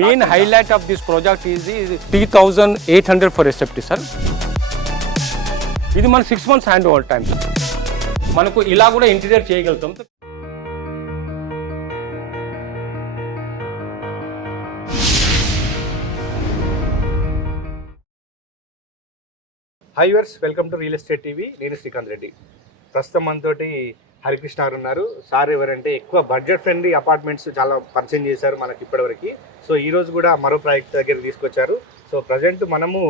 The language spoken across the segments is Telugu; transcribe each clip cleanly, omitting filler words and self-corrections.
Main highlight of this project is 3,800 for SFT, sir. ఇది మన 6 months హ్యాండ్ ఓవర్ టైం. మనకు ఇలా కూడా ఇంటీరియర్ చేయగలుగుతాం. High viewers, welcome to real estate TV. నేను శ్రీకాంత్ రెడ్డి. ప్రస్తుతం మనతోటి హరికృష్ణ గారు ఉన్నారు. సార్ ఎవరంటే ఎక్కువ బడ్జెట్ ఫ్రెండ్లీ అపార్ట్మెంట్స్ చాలా పరిచయం చేశారు మనకి ఇప్పటివరకు. సో ఈ రోజు కూడా మరో ప్రాజెక్ట్ దగ్గర తీసుకొచ్చారు. సో ప్రజెంట్ మనము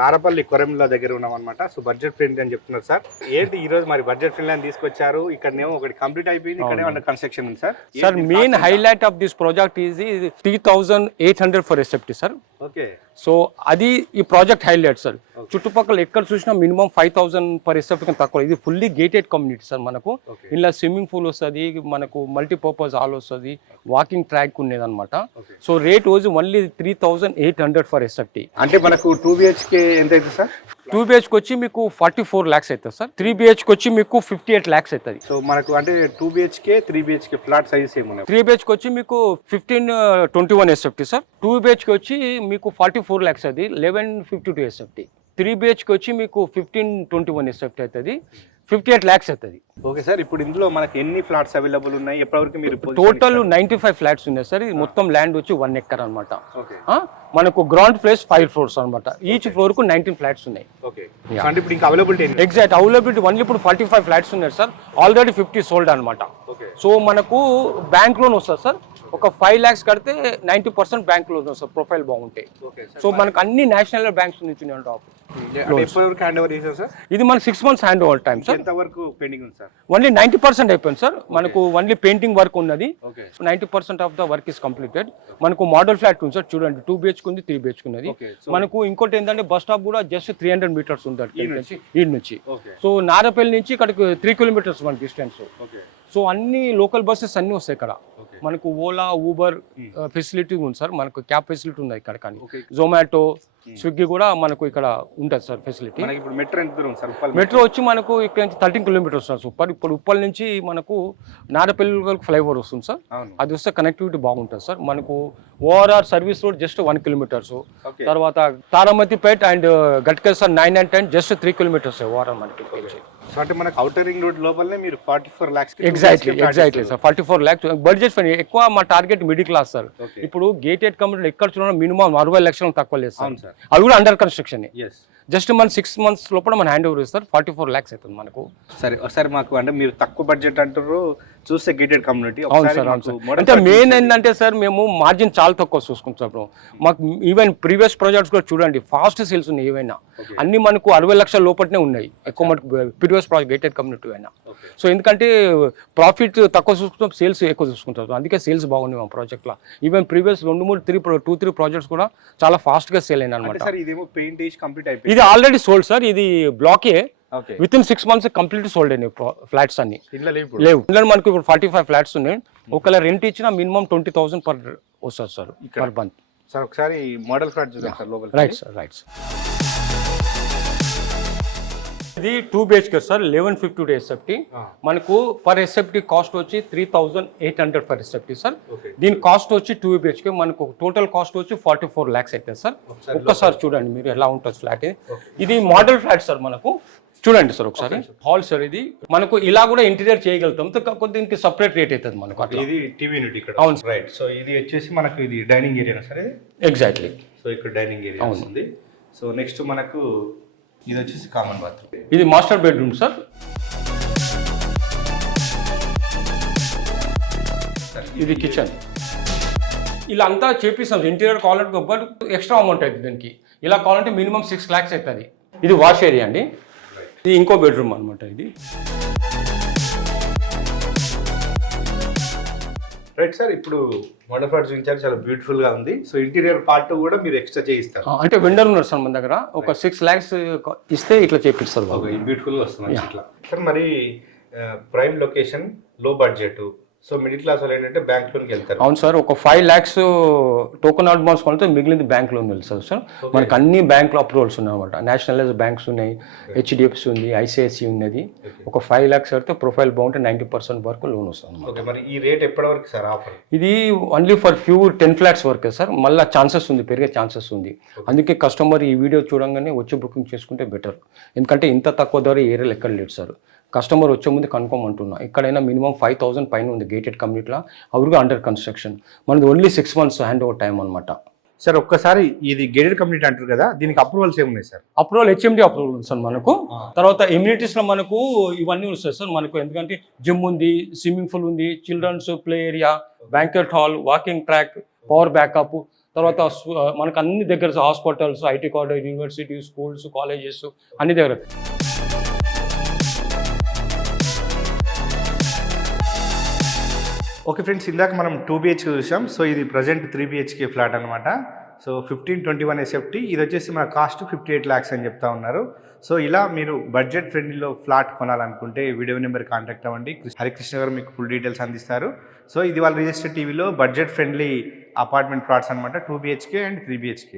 నారపల్లి కొరంల దగ్గర ఉన్నాం అనమాట. సో బడ్జెట్ ఫ్రెండ్లీ అని చెప్తున్నారు సార్. ఏంటి ఈ రోజు మరి బడ్జెట్ ఫ్రెండ్లీ అని తీసుకొచ్చారు? ఇక్కడనేమో ఒకటి కంప్లీట్ అయిపోయింది, ఇక్కడే అండర్ కన్స్ట్రక్షన్ ఉంది sir. Sir main highlight of this project is 3,800 for SFT sir. Okay. So అది ఈ ప్రాజెక్ట్ హైలైట్ సార్. చుట్టుపక్కల ఎక్కడ చూసినా మినిమం 5,000 పర్ ఎస్ఎఫ్టీ కన్నా తక్కువ. ఇది ఫుల్లీ గేటెడ్ కమ్యూనిటీ సార్. మనకు ఇలా స్విమ్మింగ్ పూల్ వస్తుంది, మనకు మల్టీపర్పస్ హాల్ వస్తుంది, వాకింగ్ ట్రాక్ ఉండేది అనమాట. సో రేట్ రోజు ఓన్లీ 3,800 ఫర్ ఎస్ఎఫ్టీ. అంటే మనకు 2 BHK ఎంత అవుతుంది సార్? 2 BHK వచ్చి మీకు 44 lakhs అవుతుంది సార్. 3 BHK వచ్చి మీకు 58 lakhs అవుతుంది. సో మనకు అంటే 2 BHK 3 BHK ఫ్లాట్ సైజ్ ఏమున్నాయి? 3 BHK వచ్చి మీకు 1521 SFT సార్. 2 BHK వచ్చి మీకు 44 lakhs అది 1152 SFT. 3 BHK వచ్చి మీకు 1521 SFT అవుతుంది, 58 lakhs అవుతుంది. Okay sir. ఇప్పుడు ఇందులో మనకి ఎన్ని ఫ్లాట్స్ అవైలబుల్ ఉన్నాయి? ఎప్పటివరకు మీరు టోటల్ 95 ఫ్లాట్స్ ఉన్నాయి సార్. ఇది మొత్తం ల్యాండ్ వచ్చి 1 acre అనమాట. ఓకే. మనకు గ్రౌండ్ ప్లేస్ 5 floors అనమాట. ఈచ్ ఫ్లోర్ కు 19 ఫ్లాట్స్ ఉన్నాయి. ఓకే. అంటే ఇప్పుడు ఇంకా అవైలబిలిటీ ఎగ్జాక్ట్ అవైలబిలిటీ ఓన్లీ ఇప్పుడు 45 ఫ్లాట్స్ ఉన్నాయి సార్. ఆల్రెడీ 50 సోల్డ్ అనమాట. ఓకే. సో మనకు బ్యాంక్ లోన్ వస్తుంది సార్. ఒక 5 lakhs కడితే 90% బ్యాంక్ లోన్ వస్తుంది, ప్రొఫైల్ బాగుంటాయి. సో మనకు అన్ని నేషనల్ బ్యాంక్స్ నుంచి ఇది మన 6 months hand over time sir. Only 90% అయిపోయింది సార్. మనకు ఓన్లీ పెయింటింగ్ వర్క్ ఉన్నది. 90% of the work is completed. మనకు మోడల్ ఫ్లాట్ ఉంది సార్. చూడండి 2 BHK ఉంది, 3 BHK ఉన్నది. మనకు ఇంకోటి ఏంటంటే బస్ స్టాప్ కూడా జస్ట్ 300 meters ఉంది ఈ నుంచి. సో నారపల్లి నుంచి ఇక్కడికి 3 kilometers మన డిస్టెన్స్. సో అన్ని లోకల్ బస్సెస్ అన్ని వస్తాయి ఇక్కడ. మనకు ఓలా, ఊబర్ ఫెసిలిటీ ఉంది సార్. మనకు క్యాబ్ ఫెసిలిటీ ఉంది ఇక్కడ. కానీ జొమాటో, స్విగ్గీ కూడా మనకు ఇక్కడ ఉంటుంది సార్ ఫెసిలిటీ. మెట్రో వచ్చి మనకు ఇక్కడ నుంచి 13 kilometers సార్. ఇప్పుడు ఉప్పల్ నుంచి మనకు నారపల్లి వరకు ఫ్లైఓవర్ వస్తుంది సార్. అది వస్తే కనెక్టివిటీ బాగుంటుంది సార్. మనకు ORR service road just 1 kilometers. తర్వాత Taramatipet and Ghatkesar 9 and 10 just 3 kilometers ORR మనకి. సో అంటే మనకు ఔటర్ రింగ్ రోడ్ లోపలనే మీరు 44 lakhs. Exactly sir. 44 lakhs budget fine. ఎక్కువ మా టార్గెట్ మిడిల్ క్లాస్ సార్. ఇప్పుడు గేటెడ్ కమ్యూనిటీ ఎక్కడ చూడడం మినిమం 60 లక్షలు తక్కువ లేదు సార్. అది కూడా అండర్ కన్స్ట్రక్షన్. జస్ట్ మన 6 months లోపల మన హ్యాండ్ ఓవర్ ఇస్తారు. 44 lakhs అవుతుంది మనకు. సరే ఒకసారి మాకు అంటే మీరు తక్కువ బడ్జెట్ అంటారు, చూస్తే గేటెడ్ కమ్యూనిటీ. అవును సార్. అంటే మెయిన్ ఏంటంటే సార్ మేము మార్జిన్ చాలా తక్కువ చూసుకుంటాం. మాకు ఈవెన్ ప్రీవియస్ ప్రాజెక్ట్స్ కూడా చూడండి ఫాస్ట్ సేల్స్ ఉన్నాయి. ఏవైనా అన్ని మనకు 60 లక్షల లోపలనే ఉన్నాయి. ఎక్కువ మనకు ప్రీవియస్ ప్రాజెక్ట్ గేటెడ్ కమ్యూనిటీ అయినా. సో ఎందుకంటే ప్రాఫిట్ తక్కువ చూసుకుంటాం, సేల్స్ ఎక్కువ చూసుకుంటాం. అందుకే సేల్స్ బాగున్నాయి మా ప్రాజెక్ట్లో. ఈవెన్ ప్రీవియస్ 2-3 ప్రాజెక్ట్స్ కూడా చాలా ఫాస్ట్ గా సేల్ అయినా అనమాట. ఇది ఆల్రెడీ సోల్డ్ సార్. ఇది బ్లాకే within 6 months complete sold అయినాయి ఫ్లాట్స్ అన్ని. లేవు ఇందులో మనకు ఇప్పుడు 45 ఫ్లాట్స్ ఉన్నాయి. ఒకవేళ రెంట్ ఇచ్చినా మినిమం 20,000 పర్ వస్తుంది సార్ పర్ మంత్. సార్ ఒకసారి మోడల్ ఫ్లాట్ చూద్దాం సార్ లోపల. Right sir. ఇది 2 BHK సార్. 1152 SFT. మనకు పర్ SFT కాస్ట్ వచ్చి 3,800 పర్ SFT సార్. దీని కాస్ట్ వచ్చి 2 BHK మనకు టోటల్ కాస్ట్ వచ్చి 44 lakhs అవుతుంది సార్. ఒక్కసారి చూడండి మీరు ఎలా ఉంటుంది ఫ్లాట్. ఇది మోడల్ ఫ్లాట్ సార్. మనకు చూడండి సార్ ఒకసారి హాల్ సార్. ఇది మనకు ఇలా కూడా ఇంటీరియర్ చేయగలుగుతాం. కాకపోతే దీనికి సపరేట్ రేట్ అవుతుంది మనకు. ఇది టీవీ యూనిట్ ఇక్కడ. అవును రైట్. సో ఇది వచ్చేసి మనకు ఇది డైనింగ్ ఏరియా సార్. ఇది ఎగ్జాక్ట్లీ. సో ఇక్కడ డైనింగ్ ఏరియా ఉంది. సో నెక్స్ట్ మనకు ఇది వచ్చేసి కామన్ బాత్రూమ్. ఇది మాస్టర్ బెడ్రూమ్ సార్. ఇది కిచెన్. ఇలా అంతా చేపిస్తాం. ఇంటీరియర్ కావాలంటే బట్ ఎక్స్ట్రా అమౌంట్ అవుతుంది దీనికి. ఇలా కావాలంటే మినిమం 6 lakhs అవుతుంది. ఇది వాష్ ఏరియా అండి. ఇది ఇంకో బెడ్రూమ్ అనమాట. ఇది రైట్ సార్. ఇప్పుడు మోడల్ ఫ్లాట్ చూపించారు, చాలా బ్యూటిఫుల్ గా ఉంది. సో ఇంటీరియర్ పార్ట్ కూడా మీరు ఎక్స్ట్రా చేయిస్తారు. అంటే వెండర్ ఉన్నారు సార్ మన దగ్గర. ఒక 6 lakhs ఇస్తే ఇట్లా చేపిస్తారు. బ్యూటిఫుల్ గా వస్తుంది ఇట్లా సార్. మరి ప్రైమ్ లొకేషన్, లో బడ్జెట్, సో మిడిల్ క్లాస్ వాళ్ళు ఏంటంటే బ్యాంక్ లోన్కి వెళ్తారు. అవును సార్, ఒక 5 lakhs టోకెన్ అడ్వాన్స్ కొనితే మిగిలింది బ్యాంక్ లోన్ వెళ్తారు సార్. మనకు అన్ని బ్యాంకులో అప్రూవల్స్ ఉన్నాయి అనమాట. నేషనలైజ్ బ్యాంక్స్ ఉన్నాయి, హెచ్డిఎఫ్సి ఉంది, ఐసిఐసి ఉన్నది. ఒక 5 lakhs అయితే ప్రొఫైల్ బాగుంటే 90% వరకు లోన్ వస్తుంది. ఓకే, మరి ఈ రేట్ ఎప్పటి వరకు సార్ ఆఫర్? ఇది ఓన్లీ ఫర్ ఫ్యూ 10 lakhs వరకే సార్. మళ్ళీ ఛాన్సెస్ ఉంది, పెరిగే ఛాన్సెస్ ఉంది. అందుకే కస్టమర్ ఈ వీడియో చూడంగానే వచ్చి బుకింగ్ చేసుకుంటే బెటర్. ఎందుకంటే ఇంత తక్కువ ధర ఏరియాలో ఎక్కడ లేదు సార్. కస్టమర్ వచ్చే ముందు కన్ఫర్మ్ అంటున్నా. ఎక్కడైనా మినిమం 5,000 పైన ఉంది గేటెడ్ కమ్యూనిటీలో, అవరుగా అండర్ కన్స్ట్రక్షన్. మనది only 6 months hand over time అనమాట. సార్ ఒక్కసారి ఇది గేటెడ్ కమ్యూనిటీ అంటారు కదా, దీనికి అప్రూవల్స్ ఏమున్నాయి సార్? అప్రూవల్ హెచ్ఎండి అప్రూవల్ ఉంది సార్ మనకు. తర్వాత ఎమ్యూనిటీస్లో మనకు ఇవన్నీ వస్తాయి సార్ మనకు. ఎందుకంటే జిమ్ ఉంది, స్విమ్మింగ్ పూల్ ఉంది, children's play area, banquet hall, walking track, power backup. తర్వాత మనకు అన్ని దగ్గర hospitals, IT college, university, schools, colleges అన్ని దగ్గర. ఓకే ఫ్రెండ్స్, ఇందాక మనం 2 BHK చూసాం. సో ఇది ప్రజెంట్ 3 BHK ఫ్లాట్ అనమాట. సో 1521 SFT, ఇది వచ్చేసి మన కాస్ట్ 58 lakhs అని చెప్తా ఉన్నారు. సో ఇలా మీరు బడ్జెట్ ఫ్రెండ్లీలో ఫ్లాట్ కొనాలనుకుంటే వీడియో నెంబర్ కాంటాక్ట్ అవ్వండి. హరికృష్ణ గారు మీకు ఫుల్ డీటెయిల్స్ అందిస్తారు. సో ఇది వాళ్ళ రిజిస్టర్ టీవీలో బడ్జెట్ ఫ్రెండ్లీ అపార్ట్మెంట్ ఫ్లాట్స్ అనమాట, 2 BHK అండ్ 3 BHK.